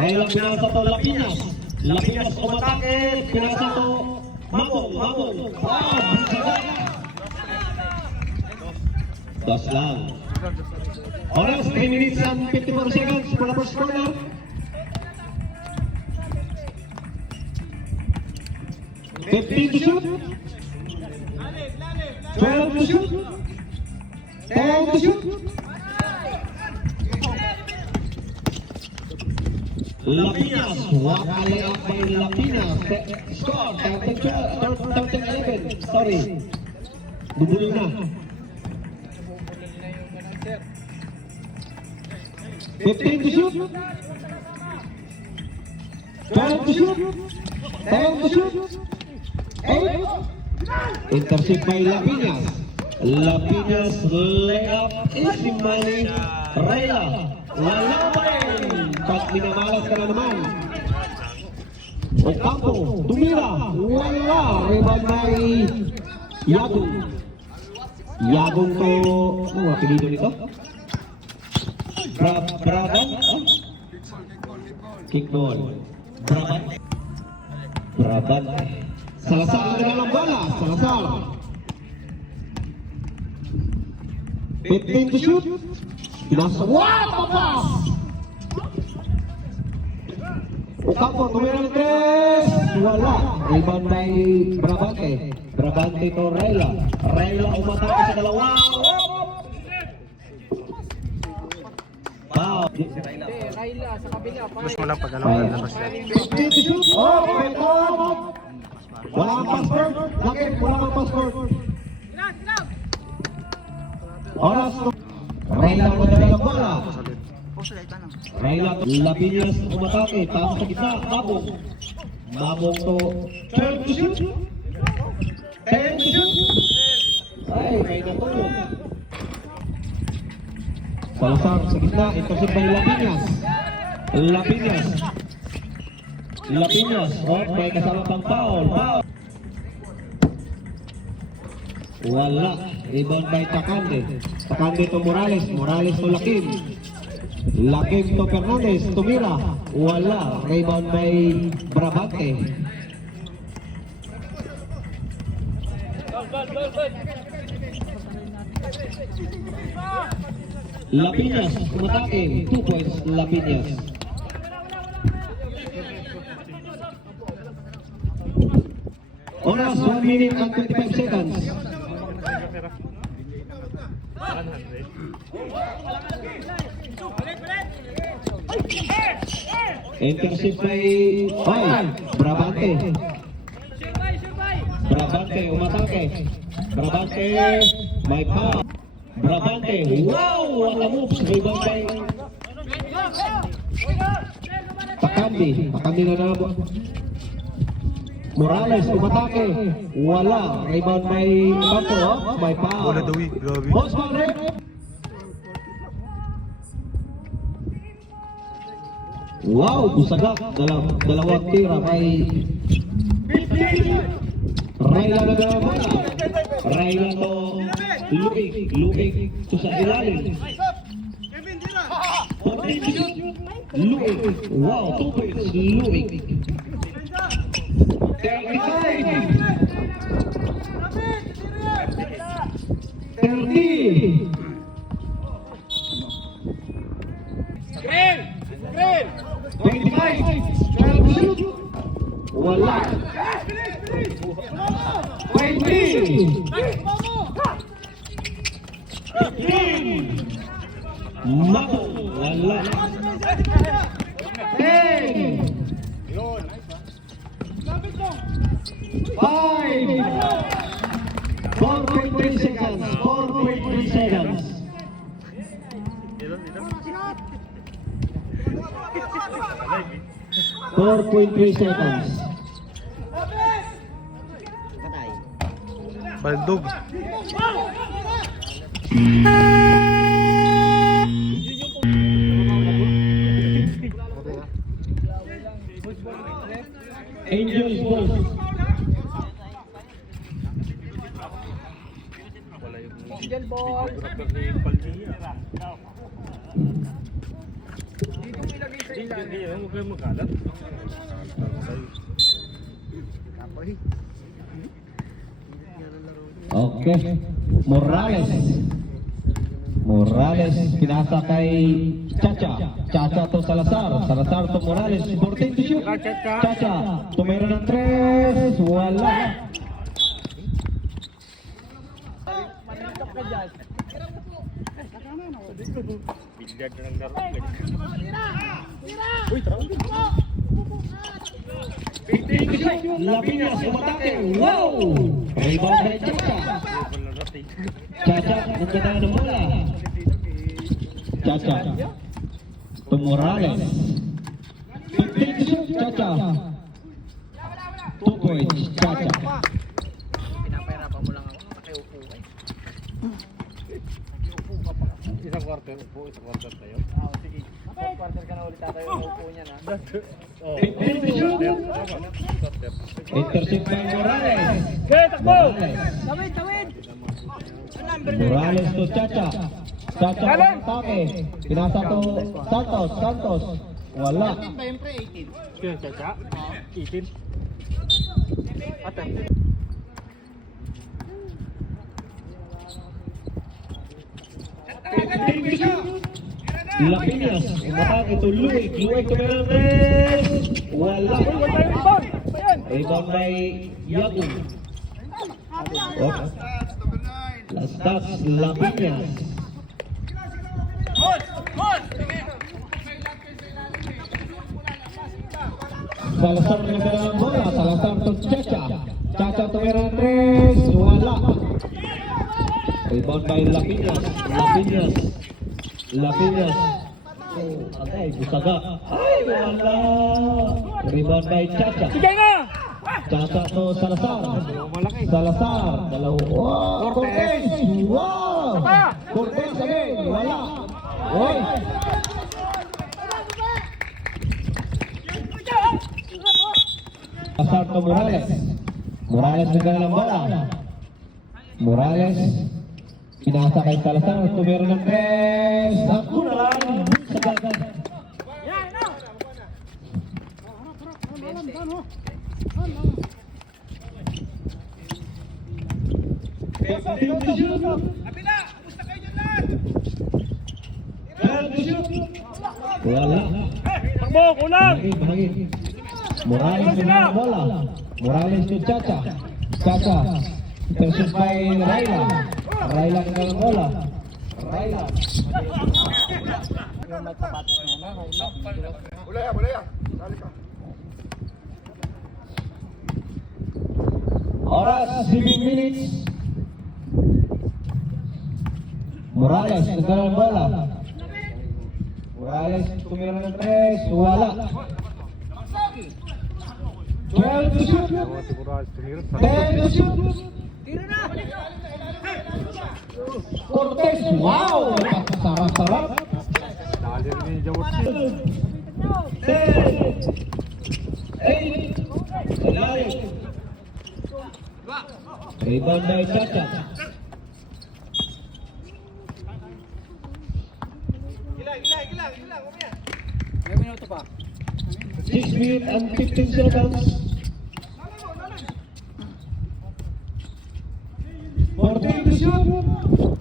Rayla pinasa to Lapinas. Lapinas umatake, pinasa to Mabong. Dos lang. Oras 3 minutes and 54 seconds para first corner. Fifteen to shoot. 12 to shoot. 10 to shoot. Lapinas, wakali up by Lapinas. Score, 13-11. Sorry. Bubulong na. 15 to shoot. 12 to shoot. 10 to shoot. 8. Intercept by Lapinas. Lapinas layup easy money. Rayla, lalabay. Pag minamalas ka na naman. Ocampo, tumira. Wala. Rebound by Yagong. Yagong to, ano ang apelido nito? Braban? Kickball. Braban. Salazar na lang bola. Salazar. 15 to shoot. Pinasa. Wow! Papas! Ocampo, tumira ng 3. Wala. Rebound by Brabante. Brabante to Rayla. Rayla umatake sa dalawa. Wow. Rayla sa kabila. Mas mo lang pag ano, labas yan. 15 to shoot. Oh, beton! Wala kang passport. Lakit, wala kang passport. Oras to. Rayla mo na lang bola. Rayla, Lapinas umatake. Taas sa gitna. Mabong. Mabong to 12 to shoot. 10 to shoot. Ay, may natulog. Salazar sa gitna. Intercept by Lapinas. Lapinas. Oh, may kasama pang foul. Wala. Rebound by Takande. Takande to Morales. Morales to Lakim. Lakim to Fernandez. Tumira. Wala. Rebound by Brabante. Lapinas umatake. 2 points Lapinas. Oras 1 minute and 25 seconds. Intercept by Brabante. Brabante umatake. Brabante may power. Brabante. Wow! What a move. Rebound by Takandi. Takandi na naman. Morales umatake. Wala. Rebound by Bato. May power. Bola daw eh, grabe. Boss Padre. Wow, busagak. Dalawang tira may Rayla na naman. Rayla to Lubig to sa ilalim. Lubig. Wow, 2 points. Lubig. 30. Green. 25. 12 shoot. Wala. 20. 15. Mako. Wala. 10. 5. 4.3 seconds. 4.3 seconds. 4.3 seconds. Baldog. Angels boss. Angel ball. Dito mo ilagay Hindi, huwag kayong magalat. Okay. Morales pinasa kay Chacha. Chacha to Salazar. Salazar to Morales. 14 to shoot. Chacha. Tumira ng 3. Wala. Bilyag na ng laro. Uy, tara. Lapinas umatake. Wow! Rebound kay Chacha. Chacha nagkataon ng bola. Chacha. To Morales. 15 to shoot. Chacha. 2 points. Chacha. Pinapahirapan mo lang ako. Nakiupo ka eh. Isang quarter upo, isang quarter tayo. Sige. Quarter ka na ulit tatayo ng upo niya na. 15 to shoot. Intercept by Morales. Tawid! Tawid! Morales to Chacha. Chacha umatake. Pinasa to Santos. Santos. Wala. Kaya Chacha? 18. Ate. Lapinas, umatake to Luig. Luig to Merandes. Wala. Rebound by Yagun. Lastas Lapinas. Salazar nagdala ng bola. Salazar to Chacha. Chacha to Merandes. Wala. Rebound by Lapinas. Lapinas. Lapinas. Oh, agay, busaga. Ay, wala. Rebound by Chacha. Sige nga! Chacha to Salazar. Salazar. Dalawa. Wow! Cortez! Wow! Cortez again. Wala. Oy! Salazar to Morales. Morales nagdala ng bola. Morales. Pinasa kay Salazar. Tumira ng 3. Ako na lang. Sagad. Wala. Takbo, kulang! Bahagi. Morales na bola. Morales to Chacha. Chacha. Intercept by Raila. Raila na ng bola. Raila. Oras 7 minutes. Morales nagdala ng bola. Morales tumira ng 3. Wala. 12 to shoot. Siguro tumira. 10 to shoot. Tiro na! Cortez. Wow! Sarap-sarap. Dali rin yung jawat. 10. 8. Rebound by Chacha. Ilang minuto pa? 6 minutes and 15 seconds. 14 to shoot.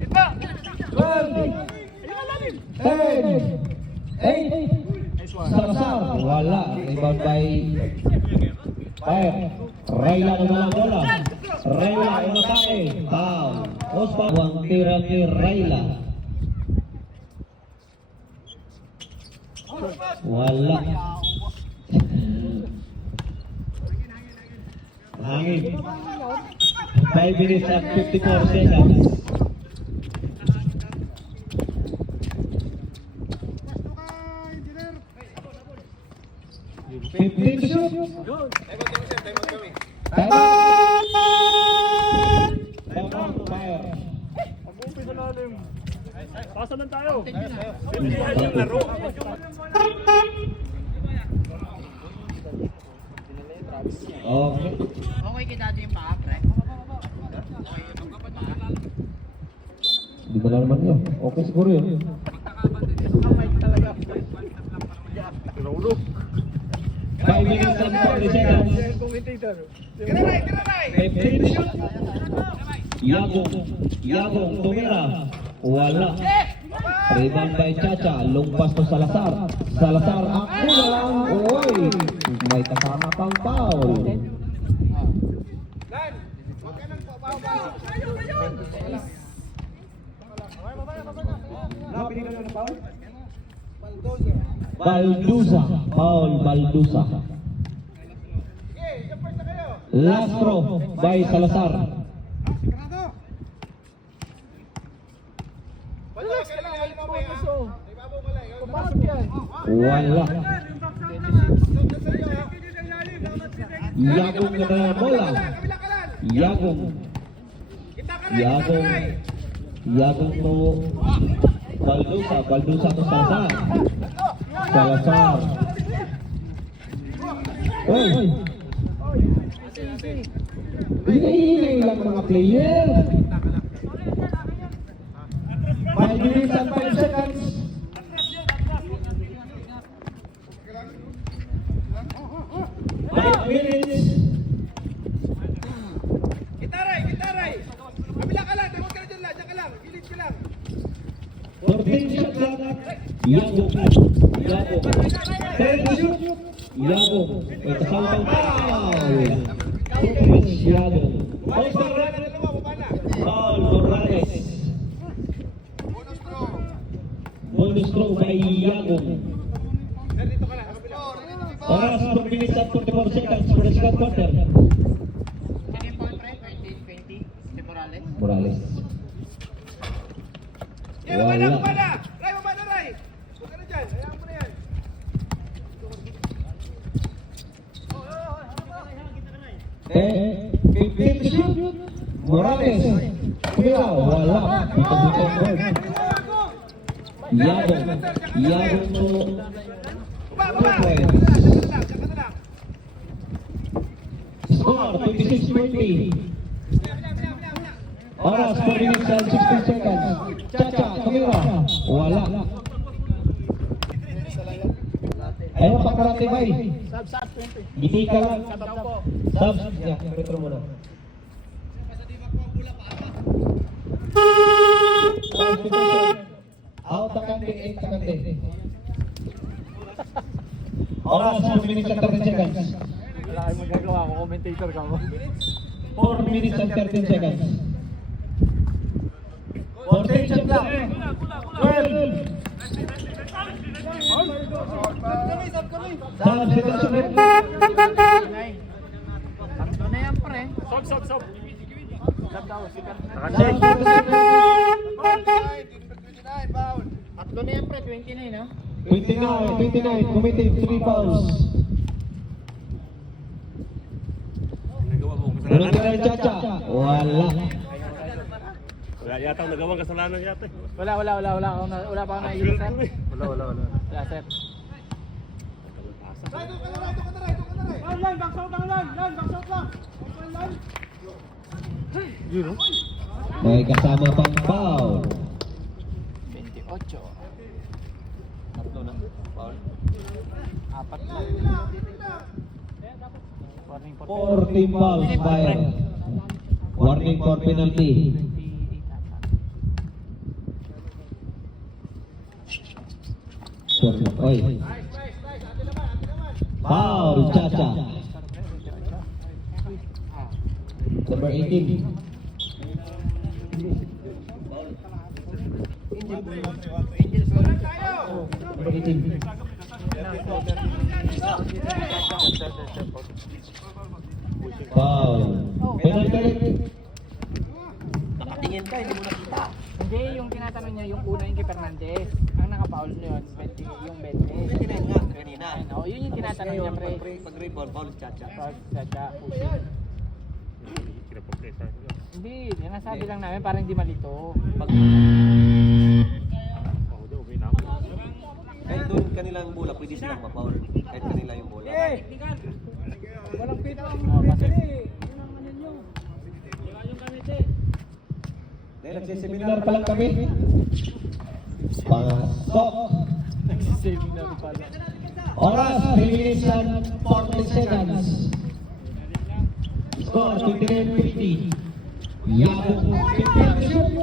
12. 10. 8. Salazar. Wala. Rebound by Fire. Raila na lang bola. Raila umatake. Foul. Ospa. Huwag tira ni Raila. Wala. Hangin. 5 minutes and 54 seconds. Fifteen to shoot. Time out to Fire. Mag-umpis sa lalim. Pasa lang tayo. Okay. Okay kay dati yung paa, pre. Hindi ko na naman yun. Okay siguro yun. Pero 5 minutes and 40 seconds. Commentator. 15 shoot. Yagong, tumira. Wala. Rebound by Chacha, long pass to Salazar. Salazar, ako na lang. Uy, may kasama pang foul. Baldusa, foul Baldusa. Lastro by Salazar. Wala. Yagong na bola. Yagong to Baldusa to Salazar. Salazar. Uy! Hinay lang mga player. 5 minutes and 5 seconds. Gitaray! Kabila ka lang, huwag ka na dyan lang, dyan ka lang, gilid ka lang. 14 shot clock. Yagong. 10 shoot. Yagong. May kasama pang foul. Yagong. Foul Morales. Bonus throw by Yagong. Sir, dito ka lang, kabila. Oras 4 minutes and 44 seconds for the second quarter. Morales. Ray, bumana! Ray! Huwag ka na dyan, hayaan mo na yan. 15 shoot. Morales. Tumira. Wala. Yagong to Baba! Dyan ka na lang. score 26-20. Oras 4 minutes and 16 seconds. Chacha, tumira. Wala. Ayun pa karate bay. Sub 20. Giti ka lang. Sub po. Subs. Yeah, retro muna. Out takante, 8 takante. Oras 4 minutes and 30 seconds. Wala kayong magagawa ko. Commentator ka mo. 4 minutes and 13 seconds. 14 shot clock. 12. Substitution. Tatlo na yan, pre. Sob. Tatlo na yan, pre. 29, ha? 29, committed 3 fouls. Tulog ka rin, Chacha. Wala. Wala yata ang nagawang kasalanan yata. Wala pa ako na-iwan, sir. Wala. Wala, sir. Ray, doon ka na, Ray. May kasama pang foul. 28. Tatlo na. Foul. 4 na. Warning for 14 fouls, fire. Warning for penalty. Oy. Foul, Chacha. Number 18. Number 18. Foul. Penalty. Nakatingin ka, hindi mo nakita. Hindi, yung tinatanong niya, yung una yung kay Fernandez. Ang naka-foul niyo yun, 20, yung 20. 29 nga, kanina. Oo, yun yung tinatanong niya, pre. Pag-rebound, foul Chacha. Foul, Chacha, pusin. Hindi, yan ang sabi lang namin, parang hindi malito. Kahit doon kanilang bola, pwede silang ma-foul. Kahit kanila yung bola. Walang pito. Oo, kasi. Dahil nagsiseminar Seminar pa lang kami. Pasok. Nagsisaving na rin pala. Oras, 3 minutes and 40 seconds. Score, 59-50. Yabong, 50 shoot.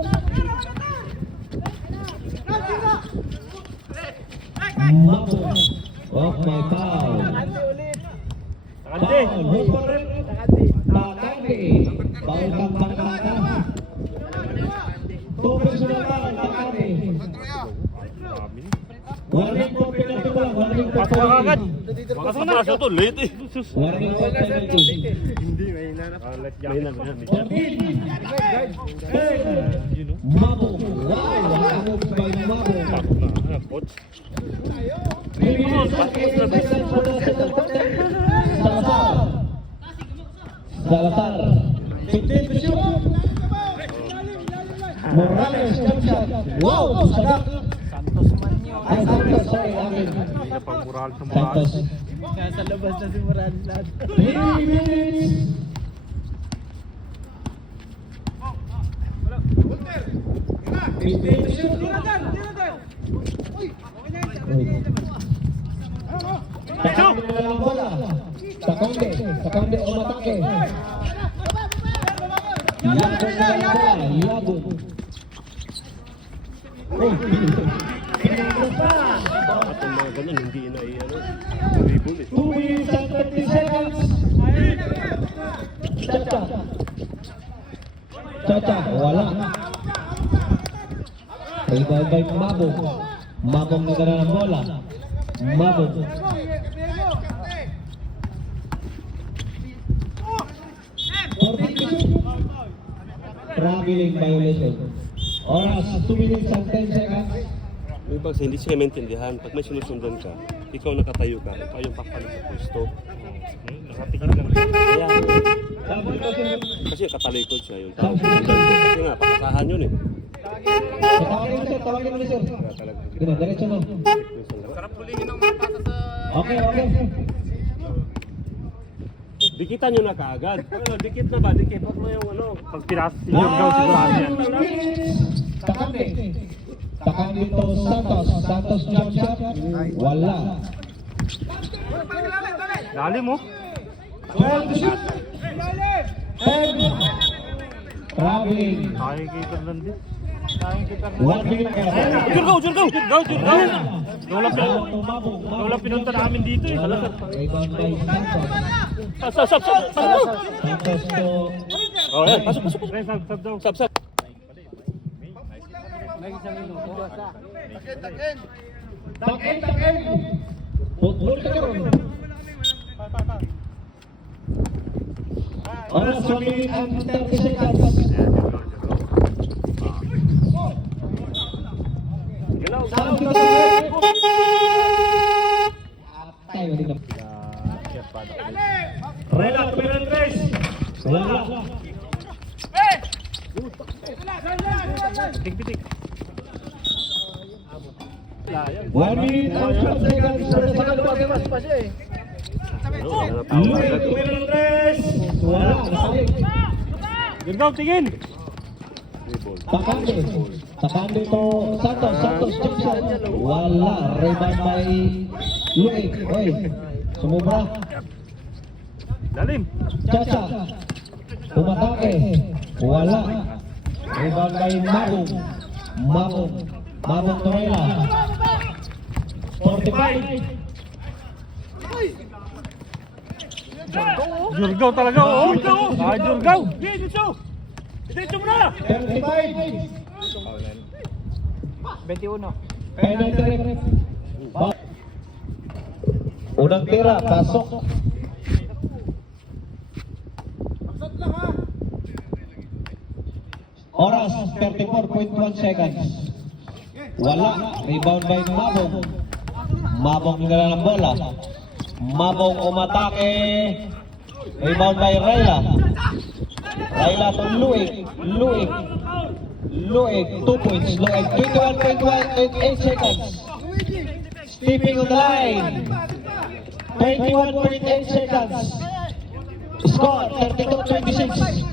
Mabong. Oh my foul. Takante. Foul, hook pa rin. Takante. Foul kang Bangkata. Tupis na lang, Takante. Warning po penalty ba? Warning po Pasok na agad. penalty. Pasok na. Pasok to. Late eh. Warning po penalty. Mabong. Wow, mabong by Mabong. Coach. 3 minutes and 80 seconds for the second quarter. Salazar. Salazar. 15 to shoot. Morales, jump shot. Wow, sadak. Santos man yun. Ay, Santos, sorry, amin. Santos. Nasa labas na si Morales lahat. 3 minutes. Fifteen to shoot. Takande na lang bola. Takande umatake. Yabong na lang bola. Yabong. Uy, pinaglas pa. Atong mga ganun, hindi na dribble eh. 2 minutes and 30 seconds. Chacha. Chacha, wala. Rebound by Mabong. Mabong nagdala ng bola. Mabong. Traveling violation. Oras, 2 minutes and 10 seconds. Yung pag hindi siya maintindihan, pag may sinusundan ka, ikaw nakatayo ka, ikaw yung papalit sa pwesto. Nakatingin lang. Kaya, kasi katalikod siya yung tao. Kasi nga, papasahan yun eh. Tawagin mo na sir. Diba, diretso mo. Okay. Dikitan nyo na kaagad. Ano, dikit na ba? Dikit. Huwag mo yung ano. Pag pinasok si Jorgaw, sigurado yan. Takande to Santos. Santos jump shot. Wala. Lalim mo. 12 to shoot. 10. Traveling. Nakikita lang din. 1 minute and Jorgaw! Wala pinunta namin dito eh. Salasar. Rebound by Santos. Sab! Santos to Oh, yan. Pasok. Sab daw. Sab. Takin. Football ka karon. Oras 1 minute and 30 seconds. Santos. Tayo din. Rela, tumiran tres. Wala. Tik-tik. 1 minute and 12 seconds for the second quarter. Luis, Tumiran tres. wala. Nakalik. Jorgaw, tingin. Takande to Santos jump shot. Wala. Rebound by Luis. Oy, sumubra. Lalim. Chacha. Umatake. Wala. Rebound by Mabong Torreira. 45. Jorgaw talaga, oh. Jorgaw. Dito. Dito mo na. 35. 21. Penalty ref. Unang tira, pasok. Oras, 34.1 seconds. Wala. Rebound by Mabong. Mabong nila ng bola. Mabong umatake. Rebound by Rayla. Rayla to Luig. 2 points. Luig, 21.8 seconds. Stepping on the line. 21.8 seconds. Score, 32-26.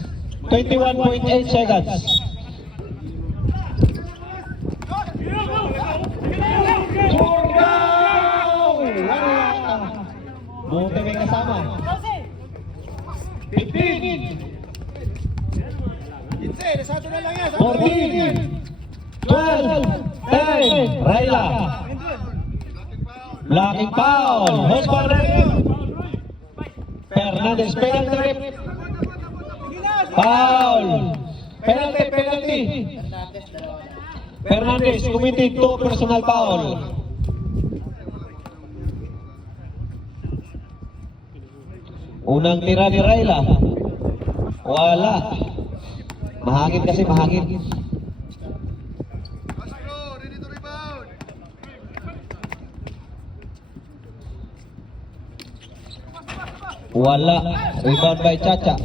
21.8 seconds. Jorgaw! Buti may kasama. 15. 15, nasado na lang yan. 14. 12. 10. Rayla. Blocking foul. Host foul ref. Fernandez penalty ref. Foul. Penalty. Fernandez committed 2 personal foul. Unang tira ni Rayla. Wala. Mahangin kasi, mahangin. Astro, ready to rebound. Wala. Rebound by Chacha.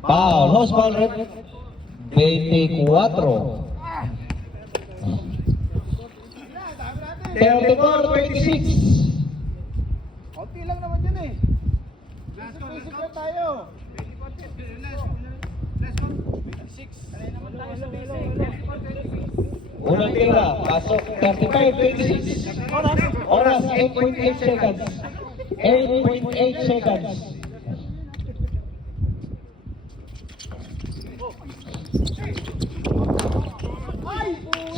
Foul. Host foul ref. 24. 34-26. Konti lang naman yun eh. Basic lang tayo. 26. Unang tira. Pasok. 35-26. Oras 8.8 seconds. 8.8 seconds.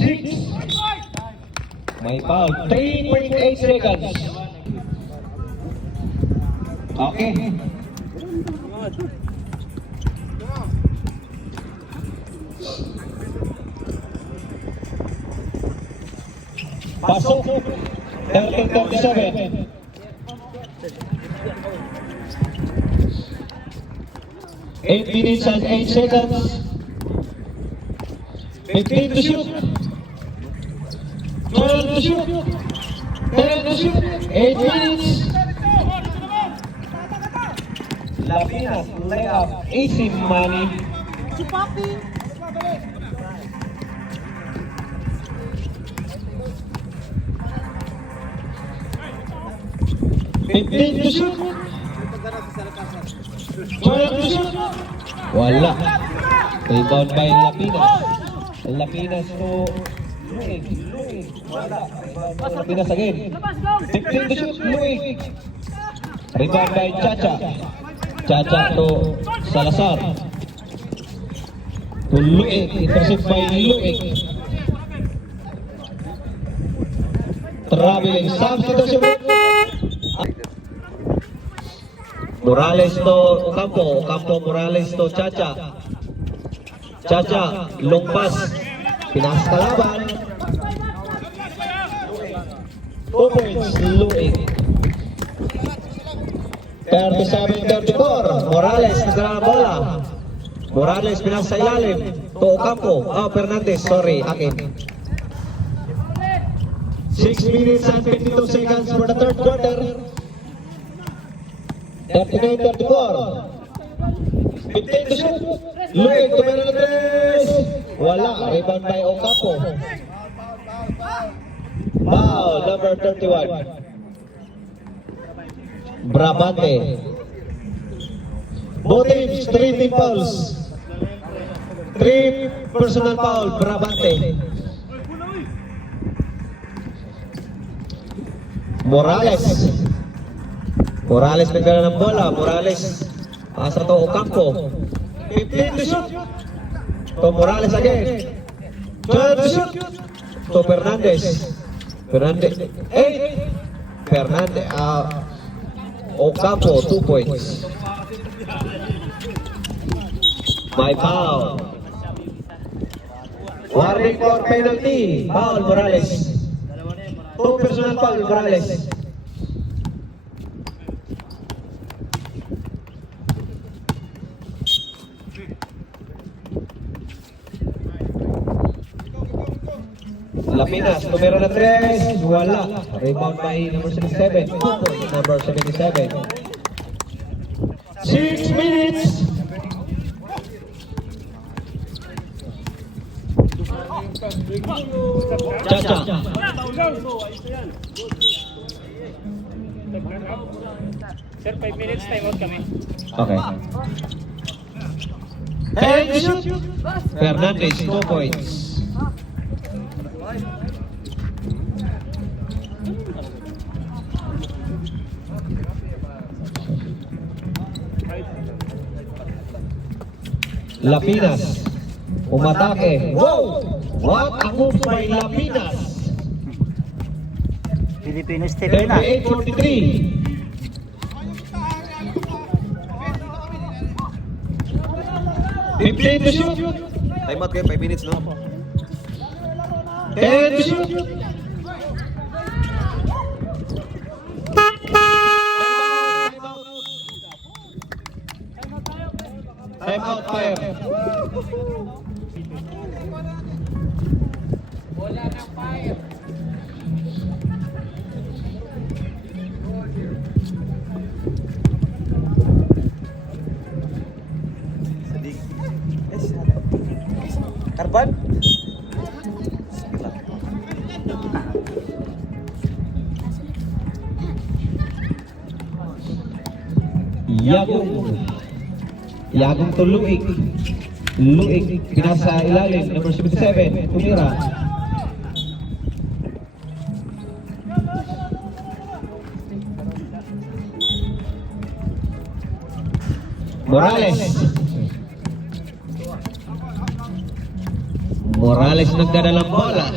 Six. May foul. 3.8 seconds. Okay. Pasok. 13-37. 8 minutes and 8 seconds. 15 to shoot. 12 to shoot. 10 to shoot. 8 minutes. Lapinas, layup, easy money. Si Papi. 15 to shoot. 12 to shoot. Wala. Rebound by Lapinas. Lapinas to Luig. Wala. Rebound by Lapinas again. 15 to shoot. Luig. Rebound by Chacha. Chacha to Salazar. To Luig. Intercept by Luig. Traveling substitution. Morales to Ocampo, Ocampo Morales to Chacha. Chacha, long pass. Pinas kalaban. 2 points, Luig. 37-34, Morales nagdala ng bola. Morales pinas sa ilalim. To Ocampo, Fernandez, sorry, akin. 6 minutes and 52 seconds for the third quarter. 39-34. 15 to shoot. Luig, tumira na 3. Wala. Rebound by Ocampo. Foul, number 31. Brabante. Both teams, 3 team fouls. 3 personal foul, Brabante. Morales. Morales nagdala ng bola. Morales pasa to Ocampo. 15 to shoot. To Morales again. 12 to shoot. To Fernandez. Fernandez 8. Fernandez Ocampo 2 points. May foul. Warning for penalty. Foul Morales. 2 personal foul Morales. Lapinas, numero na 3, wala. Rebound by number 77. Number 77. 6 minutes. Chacha. Sir, 5 minutes time out kami. Okay. Hey, shoot. Fernandez, 2 points. Lapinas. Umatake. Wow! What a move by Lapinas. Filipino style na. 38-43. 15 to shoot. Time out kayo, 5 minutes, no? 10 to shoot. Time out fire. Bola ng fire. Karban? Yagong to Luig. Luig, pinasa ilalim, number 77, tumira. Morales. Morales nagdadalang bola.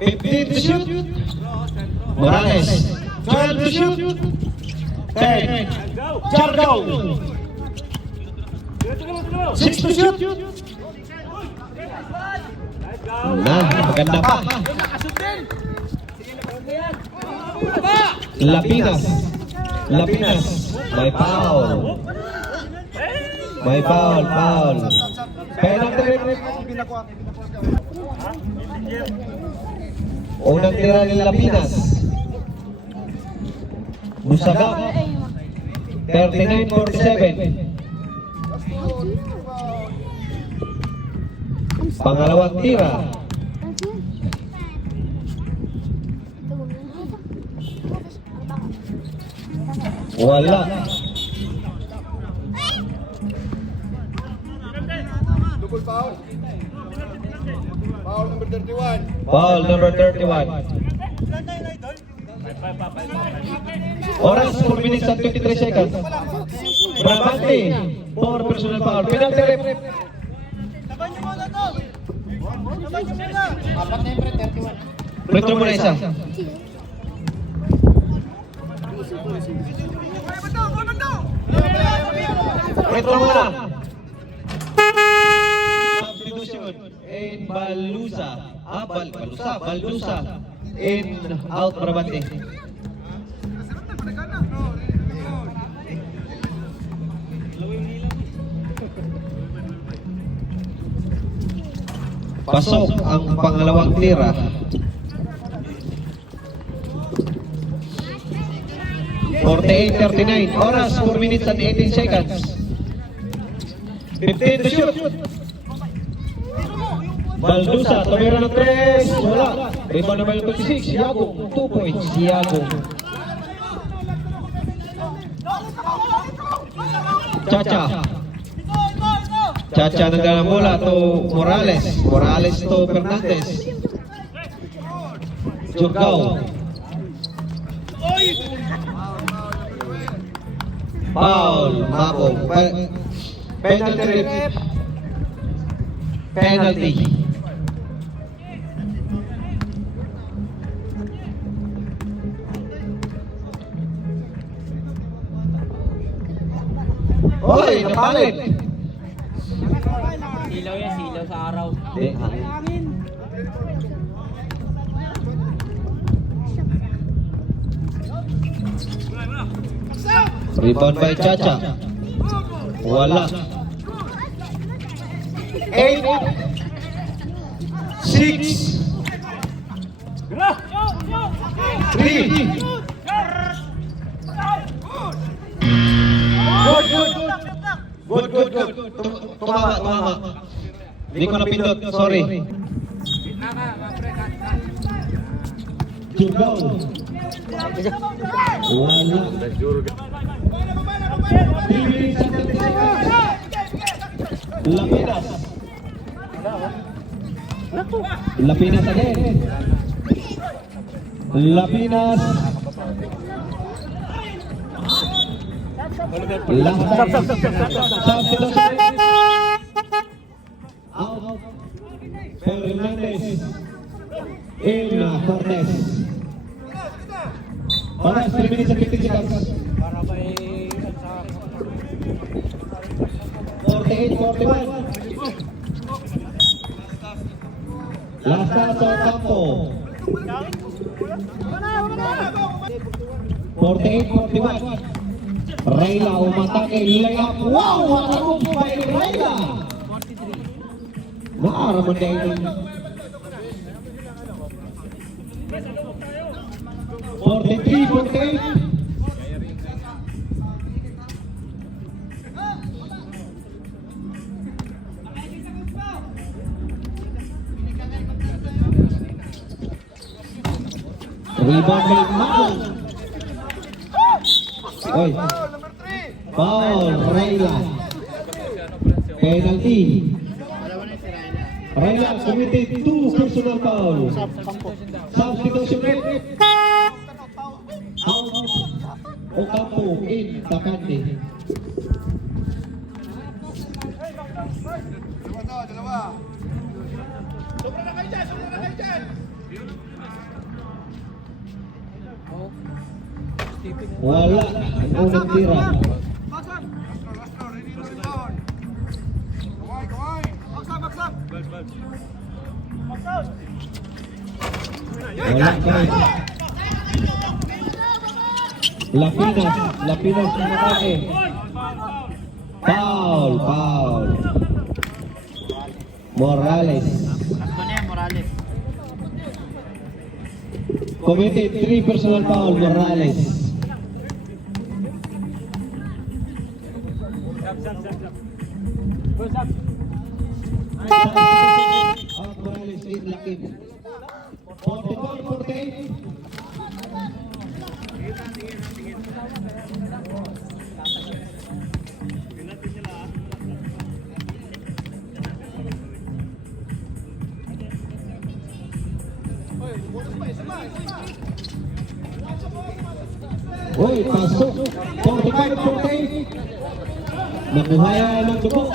15 to shoot. Morales. 12 to shoot. 10. Jargo. 6 to shoot. Maganda pa. Lapinas. Lapinas. May foul. May foul. Penalty. Unang tira ni Lapinas. Busaga. 39-47. Pangalawang tira. Wala. Double foul. Foul number 31. Foul number 31. Oras 4 minutes and 23 seconds. Brabante for personal foul. Penalty ref. Free throw muna isa. Free throw muna. Substitution in Balusa. Baldusa. In out Brabante. Pasok ang pangalawang tira. (48-39). Oras 4 minutes and 18 seconds. 15 to shoot. Baldusa, tumira ng 3. Wala. Rebound naman yung 26. Yagong. 2 points. Yagong. Chacha nagdalang bola to Morales. Morales to Fernandez. Jurgao. Foul. Mabong. Penalty. Penalty. Oy, napalit. Silaw yan, silaw sa araw. Rebound by Chacha. Wala. 8, 6, 3. Good. Tumama. Hindi ko napindot, sorry. Jurgao. Wala. Lapinas again. Lapinas. Substitution. Out. For Hernandez. In Cortez. Oras 3 minutes and 50 seconds. 48-41. Last pass on Campo. 48-41. Rayla umatake, layup. Wow! What a move by Rayla! Naaraman dahil 43-48. Rebound by Mabong. Oy. Foul, Rayla. Penalty. Rayla committed 2 personal fouls. Substitution rate. Out. Ocampo in Takante. Dalawa. Sobra na kayo dyan. Wala ang unang tira. Wala pa rin. Lapinas na nakake. Foul. Morales. Committed 3 personal foul, Morales. Out Morales in Lakim. 44-48. Uy, pasok. 45-48. Nakuhaya ng dugo.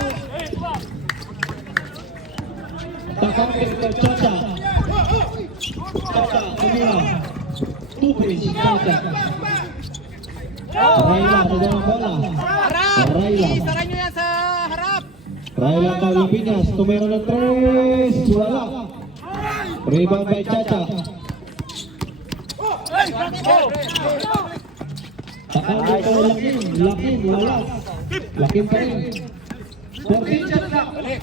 Takante ke Chacha. Chacha, tumira. Tupris, Chacha. Rayla, pegang bola. Rayla. Isaran nyo yan sa harap! Rayla kau Lapinas, tumira ng 3. Wala. Rebound by Chacha. Takante ke Lakin, wala. Lakin pa rin. 14 shot lang. Balik.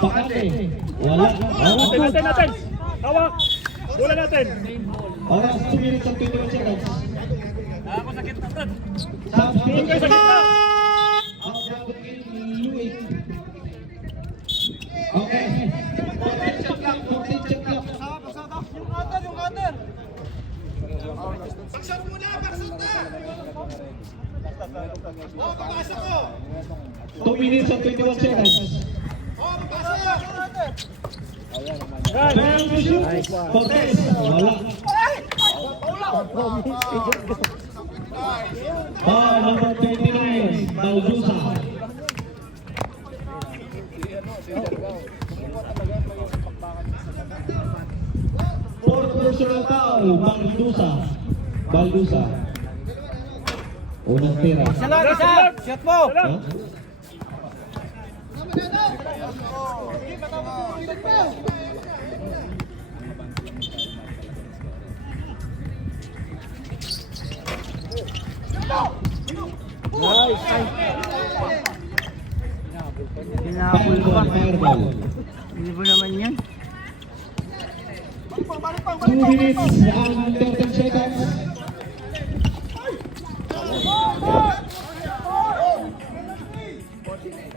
Takante, wala. Natin. Hawak. Bola natin. Oras 2 minutes and 21 seconds. Ako sakit na. Substitution. Sakit na. Louis. Okay. 14 shot lang. Yung cutter. Baksot muna. Oh, papasok ko. 2 minutes and 21 seconds. Oh, papasok. Substitution. Cortez, wala. Number 29, Baldusa. Fourth personal foul, Baldusa. Unang tira. Shot mo! Ha? Fireball. Hindi mo naman yan. 2 minutes and 13 seconds.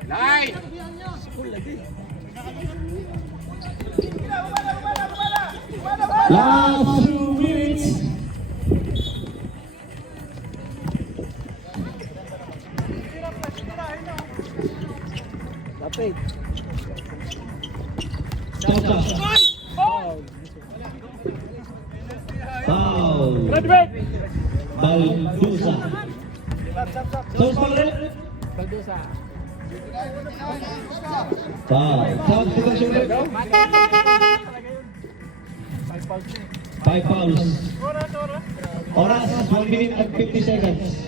Nice! Last 2 minutes. Chacha. Foul. Graduate. Baldusa. Baldusa. Baldusa. Substitution. 5 fouls. Oras, 1 minute and 50 seconds.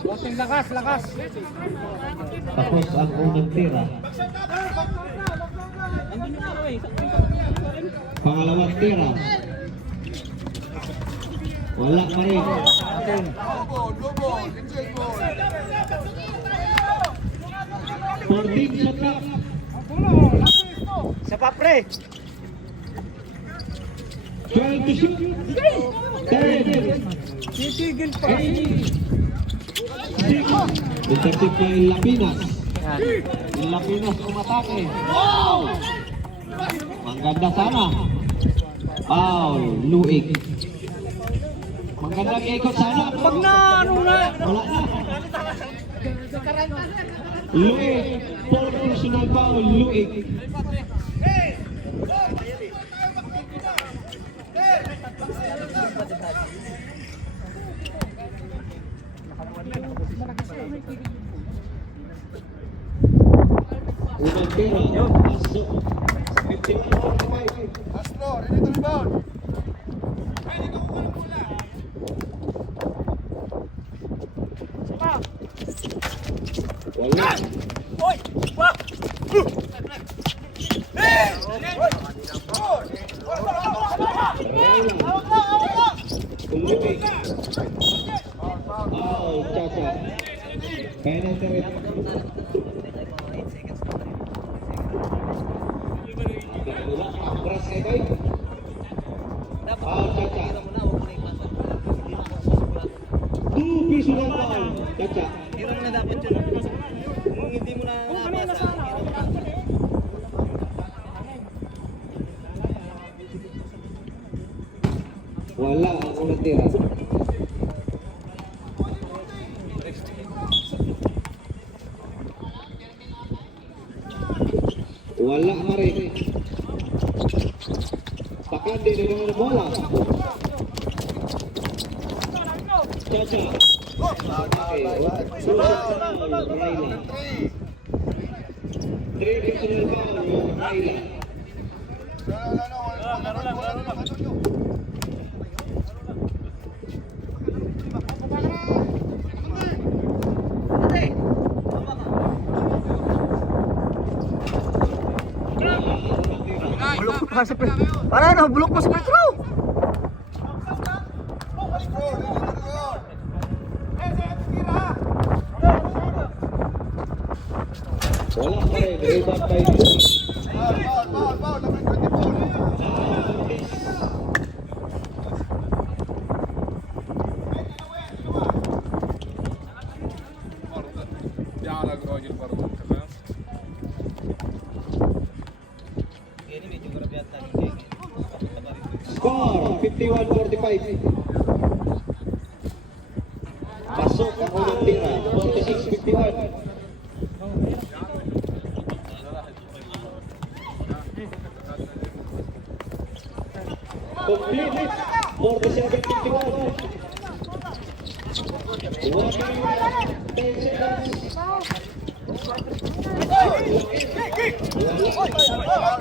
Konting lakas, lakas. Tapos ang unang tira. Pangalawang tira. Wala pa rin. No ball, enjoy ball. 14 shot clock. Sa pa, pre. 12 to shoot. 10. Titigil pa. Intercept kay Lapinas. Lapinas umatake. Wow! Ang ganda sana. Foul, Luig. Magandang ikot sana. Pag na, ano na. Wala na. Luig. For personal foul, Luig. Unang tira. Pasok. 51-45. Astro, ready to rebound. Wala. Luig. Chacha. Penalty rin. Atras kay Boy. Chacha. 2 personal foul. Chacha. Hero mo na dapat yun. Kung hindi mo na nabasa. Wala ang unang tira. Wala pa rin. Pakandi na naman ang bola. Chacha. Okay, Raila. 3 personal foul, Raila. Bulok pa sa pre. Para na, bulok pa sa pre. Wala pa rin. Rebound by Luis. Foul, number 24. Score 51-45. Pasok ang unang tira. 46-51. Complete. 47-51. 10 seconds. Pasok ang unang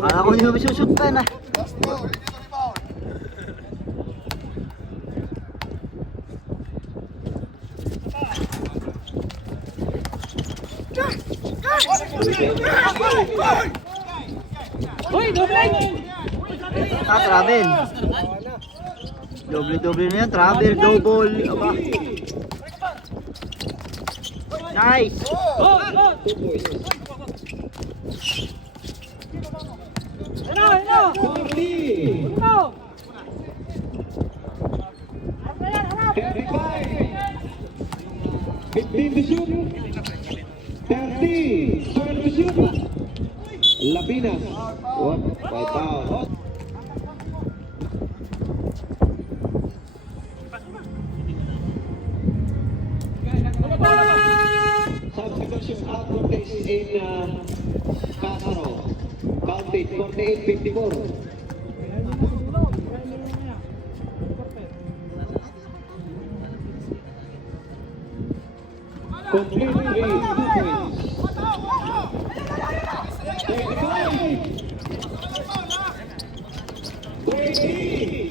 Ako hindi mo shoot pa na. Uy, doble! Travel. Doble na yan. Travel, double. Aba. Nice. Go, go! 2 points. Ano, ano? 40. Ano? 35. 15 to shoot. 30. 12 to shoot. Lapinas. What? By foul. Casaro. Counted 48-54. Complete 3 points. 20.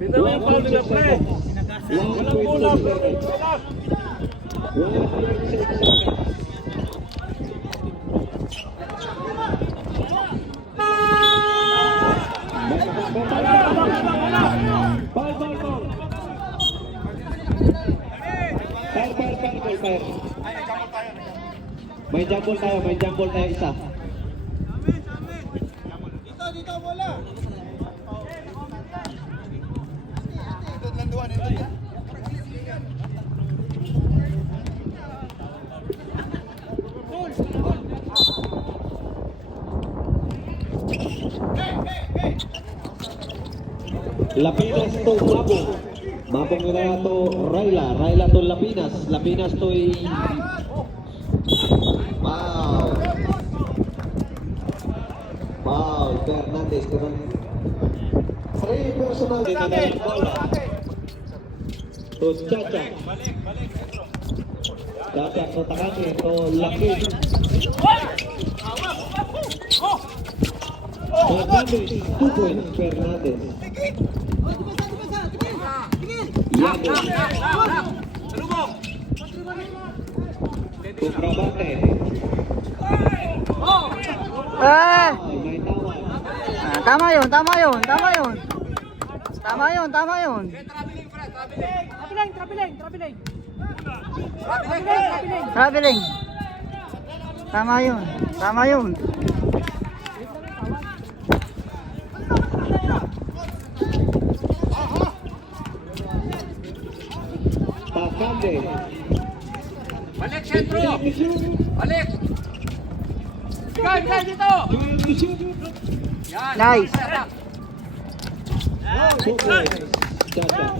Pinta mo yung foul nila, pre. Walang bola, pre. Wala. May jumble tayo isa. Dito, bola. Ito lang duwan, ito lang. Lapinas to Mabong. Mabong na to Rayla. Rayla to Lapinas. Lapinas to Wow. Wow, Fernandez. 3 personal din na bola. To Chacha. Chacha to Takaki. To Lapin. Fernandez. 2 points. Fernandez. Yago. Kubrabate. May tawad. Tama yun, tama yun, tama yun. Tama yun, tama yun. Traveling. Tama yun, tama yun. Takande. Balik, sentro! Balik! Bigay dito! Yan! Nice. Super. Chacha.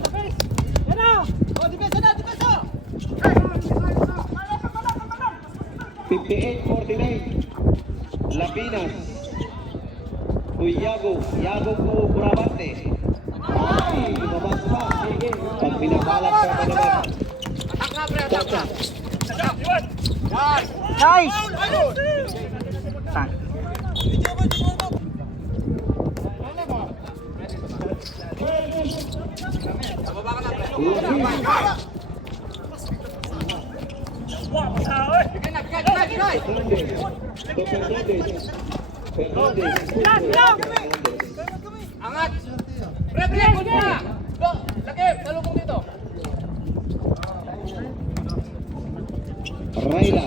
58-49. Lapinas. Yago. Yago ko Brabante. Ay, mabas pa. Pag pinabalak ka pa naman. Chacha. Nice. Tang. Angat! Pre, huwag na! Laki, salubong dito. Rayla.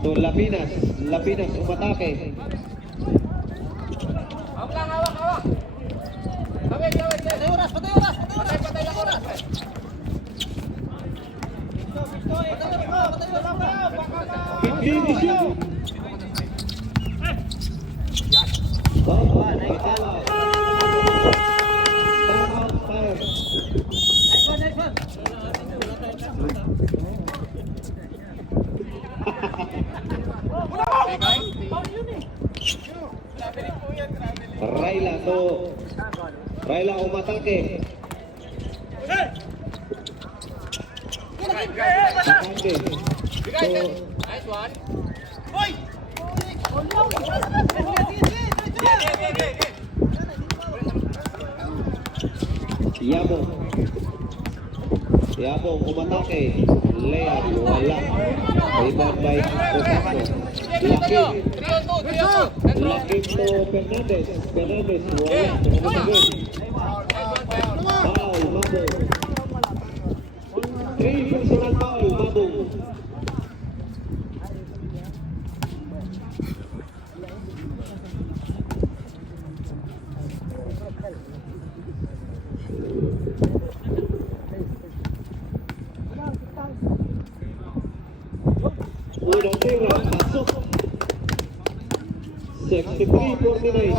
To Lapinas. Lapinas umatake. Hawak lang, hawak! Kawit! Patay oras! Patay lang oras! Rayla umatake. Takande. Nice one! Yabong umatake. Lea, wala. Rebound by Otako. Lakip to Fernandez. Fernandez, wala. Foul, Mabong. 3 personal foul, Mabong. Tira, pasok. 63-49.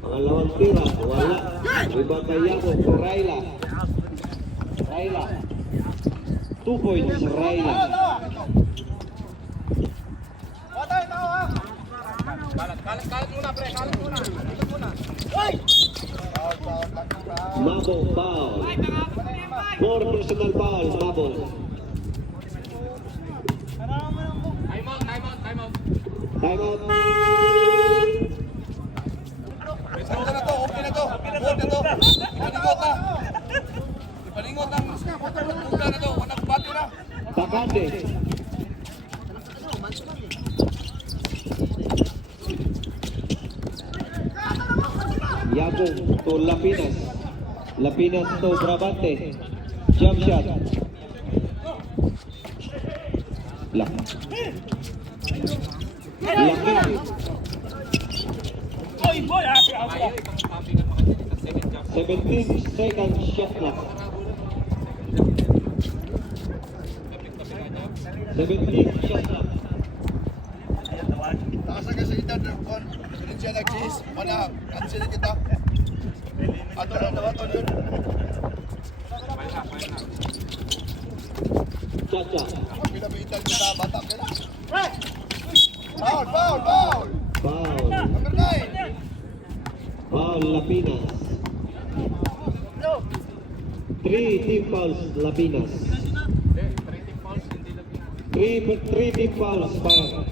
Pangalawang tira, wala. Iba kay Yako, to Raila. Raila. 2 points, Raila. Kalat muna, pre. Kalat muna. Ikot muna. Mabong foul. 4 personal foul, Mabong. Time out. Time out. Okay na to. Okay na to. Paningot na. Paningot na. Punta na to. Walang bati na. Takande. Yagong to Lapinas. Lapinas to Brabante. Jump shot. Laki. Laki. 17 seconds shot clock. 17 shot clock. Taas ka sa edad ng kon. Sunod siya nag-chase. Mana, cancel kita. Ato na daw ato yun. Chacha. Pinabitan kita, bata pila. Foul. Foul. Number 9. Foul Lapinas. 3 team fouls Lapinas. 3 team fouls Fire.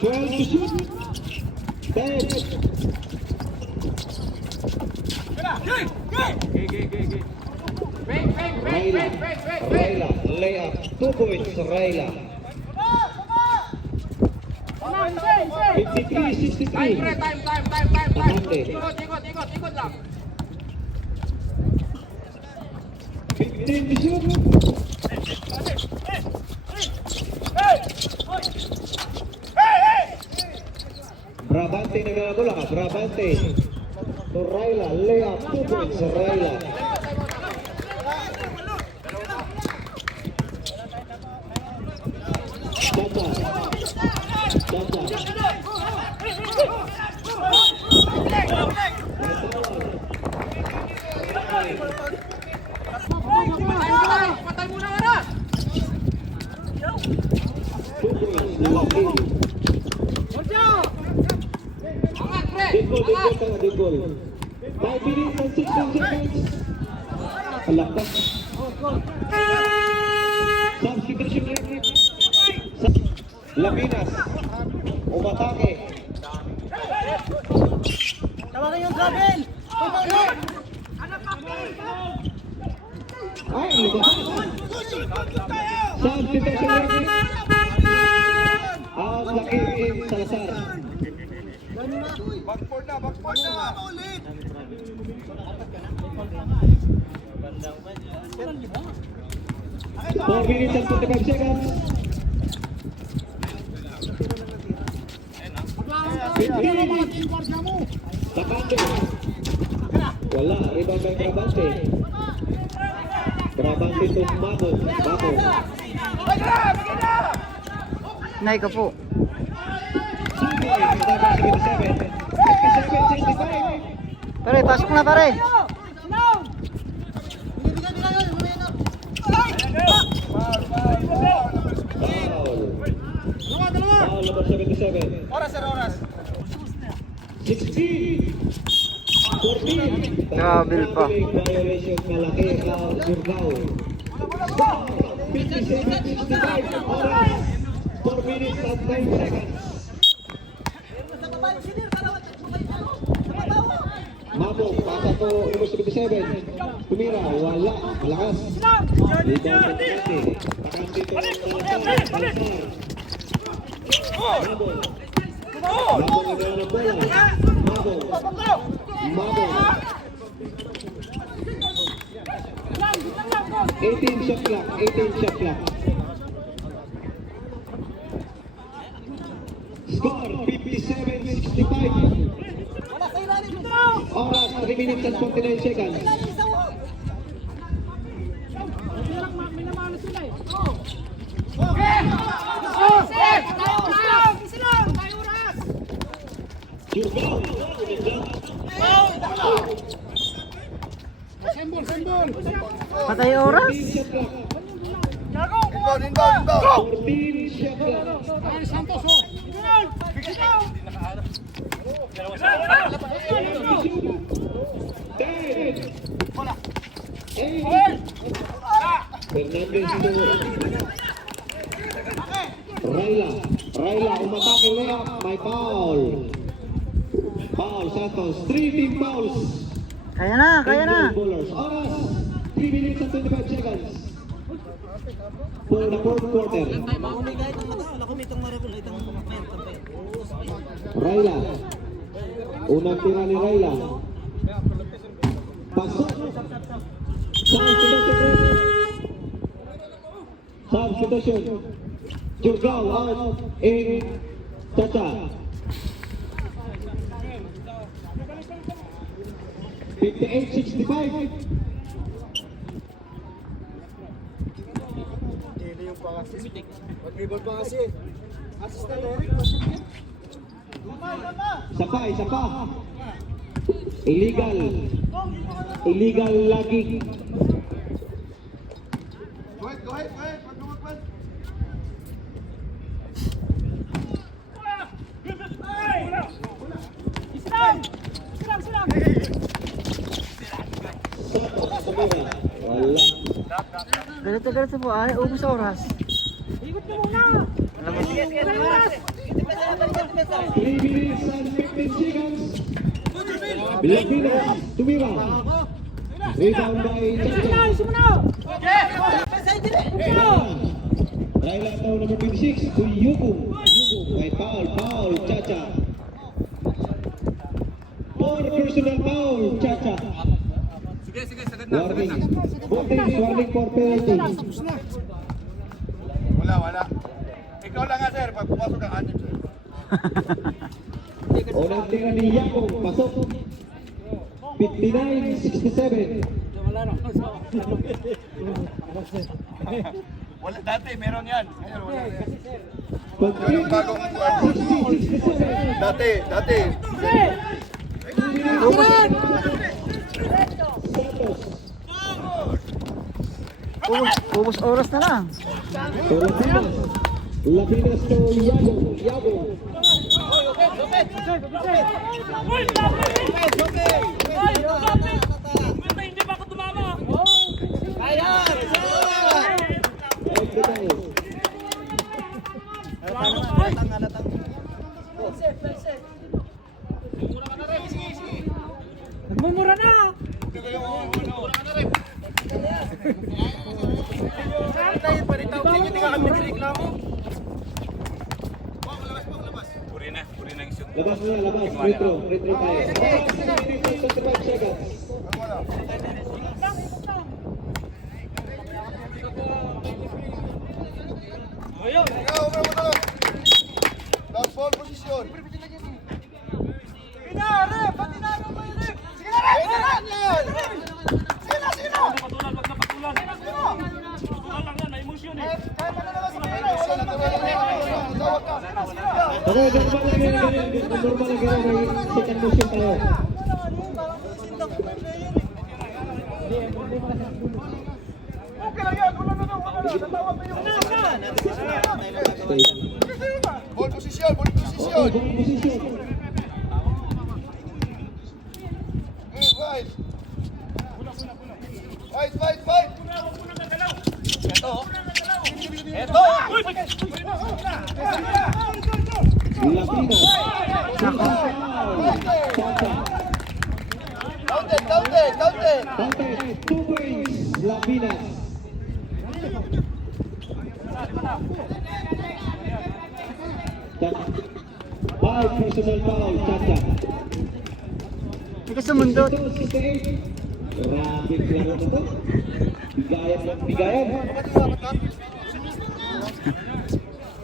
Twelve to shoot. 10. Raila. Layup. 2 points Raila. 53-63. Time. Takande. Ikot lang. 15 to shoot. Brabante na bola ka. Brabante. To Raila. Layup. 2 points Raila. Patay muna ka na! Angat, pre! Digol. 5 minutes and 16 seconds. Alakta. Substitution referee. Lapinas. Umatake. Tawagan yung travel! Tumulong! Ay, substitution referee. Out sa Kim Salazar. Backboard na. Ulit. 4 minutes and 45 seconds. 15. Takande. Wala, rebound by Brabante. Brabante to Mabong. Nay ka po. 77. 65. Pare, pasok na pare. Foul number 77. Oras. 16. 14. Grabe pa. Violation malaki ang Surigao. 57-65 oras. 4 minutes and 9 seconds. Mabong, pasa to number 77. Tumira, wala. Malakas. Rebound Takante. Takante to Salazar. Mabong. Mabong ang gano'n ng bola. Mabong. 18 shot clock. Score 57-65. minutes and 49 seconds. Patay oras. Inbound, inbound, inbound. 14 shot clock. Fernandez to Rayla umatake layup, may foul. Foul Santos, 3 team fouls. Kaya na, kaya na. Bowlers. Oras, 3 minutes and 25 seconds. For the fourth quarter. Rayla. Unang tira ni Rayla. Pasok. Substitution. Jurgao out in Chacha. 58-65. Isa pa. Illegal lagi. Go ahead. Pag-lumagpan. Wala. Ganito po ay ubos oras. 3 minutes and 15 seconds. Lapina, tumira. Rebound by Chacha. Rayla tahu number 26 to Yugo. May foul, Chacha. 4 personal foul, Chacha. Sige, sagad na. Warning. Warning for penalty. Wala. Ikaw lang nga, sir. Pag pumasok ang anim, sir. Unang tira ni Yago, pasok. 59-67. Wala, dati meron yan. Ngayon, wala yan. Complete. Bagong 60-67. Dati. Ubos oras na lang. So Lapinas to Yago. Nagmumura na. Labas. Retro tayo. 25 seconds. Last ball position. Normal lang may second motion tayo. Ball position. Okay, ball position. Fight. Lapina. Counted. 2 points. Lapinas. Five personal foul, Chacha. Ika sumundot. 68. Grabe klaro na to. Bigayan.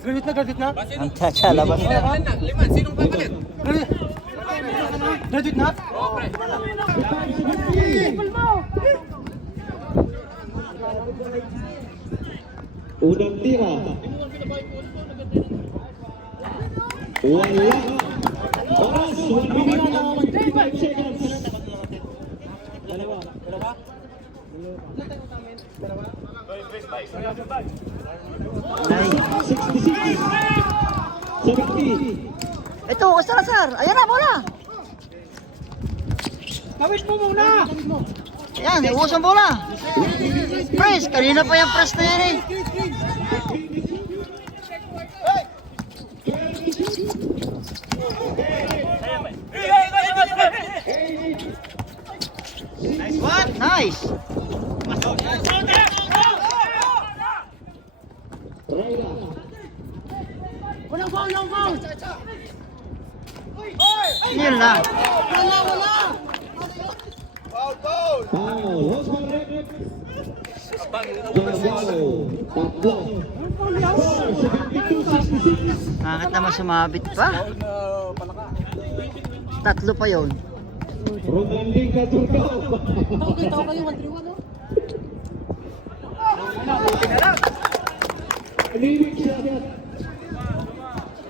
Graduate na. Ang Chacha, labas na. Liman, sinong papalit? Graduate na? Unang tira. Wala. Oras, 1 minute and 55 seconds. Ay. 66. 70. Ito, Salazar. Ayan na, bola. Kawit mo muna! Ayan, ubos ang bola. Press, kanina pa yung press na yan eh. Nice. Yun na. Foul. What's my rep? Wow. Tatlo. 72-66. Bakit naman sumabit pa? Tatlo pa yun. Romanding Katurgao. Lilig siya.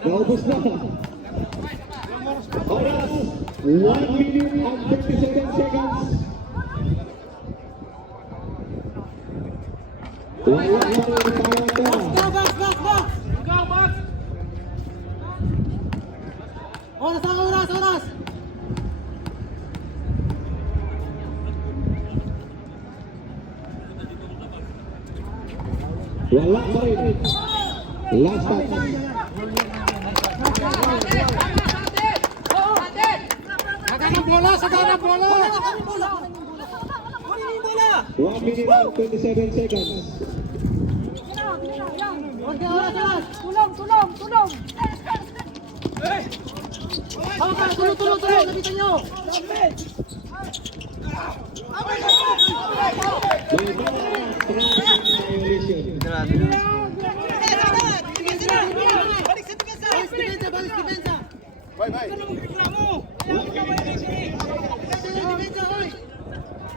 Naubos na. Oras, 1 minute and 37 seconds. Wala pa rin tayo. Oras! Wala pa rin. Last time. Sagana bola! 1 minute and 27 seconds. Tulong! Tulong! Lapitan nyo! Grabe na.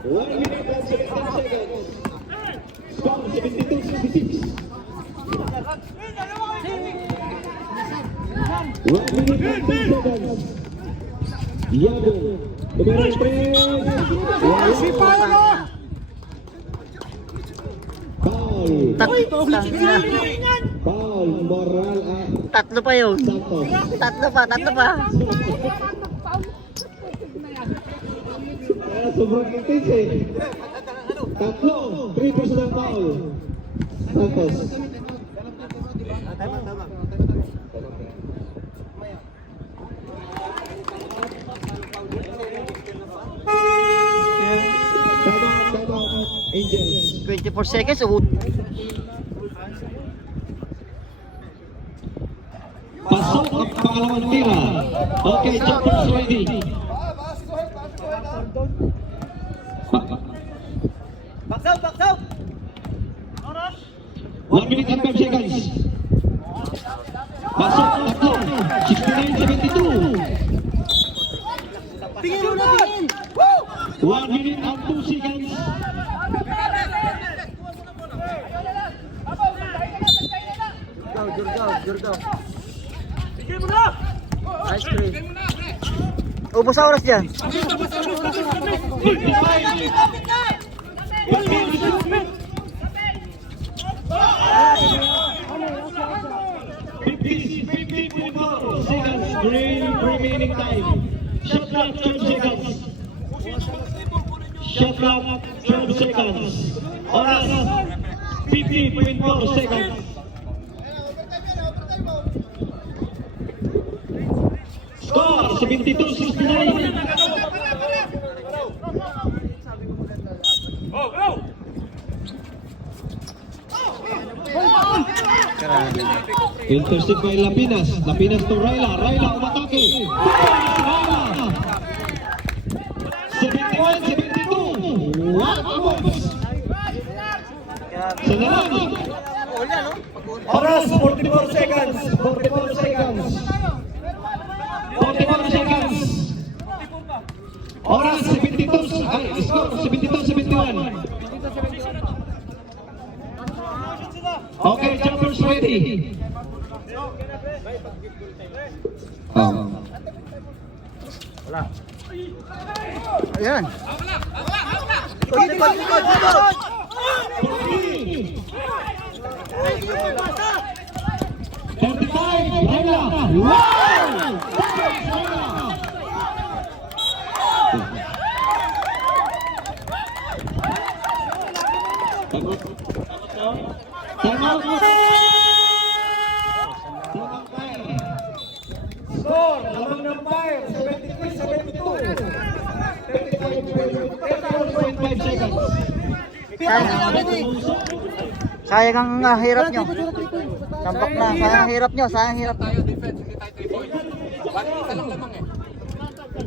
One minute and 17 seconds. Score 72-66. 1 minute and 10 seconds. Yago. Numero 3. Foul. Foul. Moral Tatlo pa yun. Santos. Tatlo pa. Sobrang intense eh. Tatlo. 3 personal foul. Santos. Time out. Angels. 24 seconds. Pasok ang pangalawang tira. Okay, jumpers ready. Baksaw! 1 minute and 5 seconds. Pasok, tatlo. 69-72. Tingin mo na! 1 minute and 2 seconds. Jurgaw. Tingin mo na! Ice cream. Ubos sa oras dyan. 54 seconds remaining time. Shot clock 12 seconds. Shot clock 12 seconds. Oras 50.4 seconds. Score 72-69. Intercept by Lapinas. Lapinas to Raila. Raila umatake. Raila. 71-72. What points? Sa nalang. Oras 44 seconds. 44 seconds. 44 seconds. Oras 72 Ay, score 72-71. Okay, jumpers ready. Ayan. Score, lamang ng fire, 73-72. 5 seconds. Sayang ang hirap nyo. Tampak na, sayang ang hirap nyo, sayang ang hirap nyo.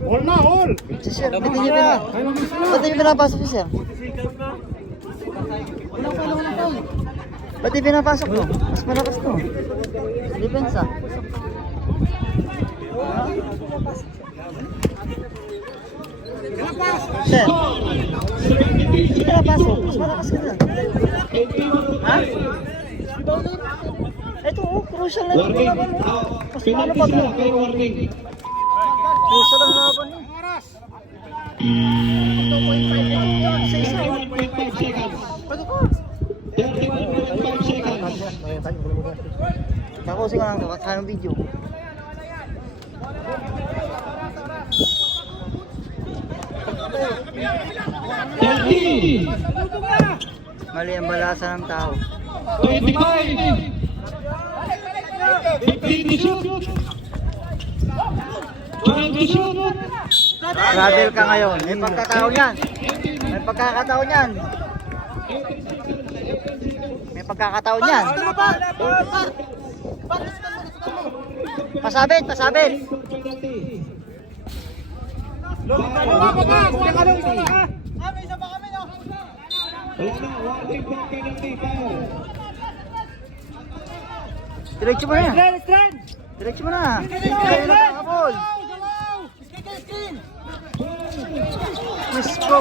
All na, all. Si Sir, ba't hindi pinapasok si Sir? Ba't hindi pinapasok to? Mas malakas to. Depensa. Sir, hindi pinapasok. Mas malakas ka na. Ha? Ito, crucial na yung Warning. laban mo. Mas paano Penalty pag sila, kaya warning. crucial ang laban mo. 31.5 seconds. 31.5 seconds. Takusin ka lang ito, kaya ng video. Mali ang balasa ng tao. 25. 15 to shoot. 12 to shoot. Travel ka ngayon. May pagkataon yan. May pagkakataon yan. May pagkakataon yan. Pasabit, pasabit. Wala na, warning for penalty. Foul. Diretso mo na yan. Diretso mo na. Diretso na kapol. Miss ko.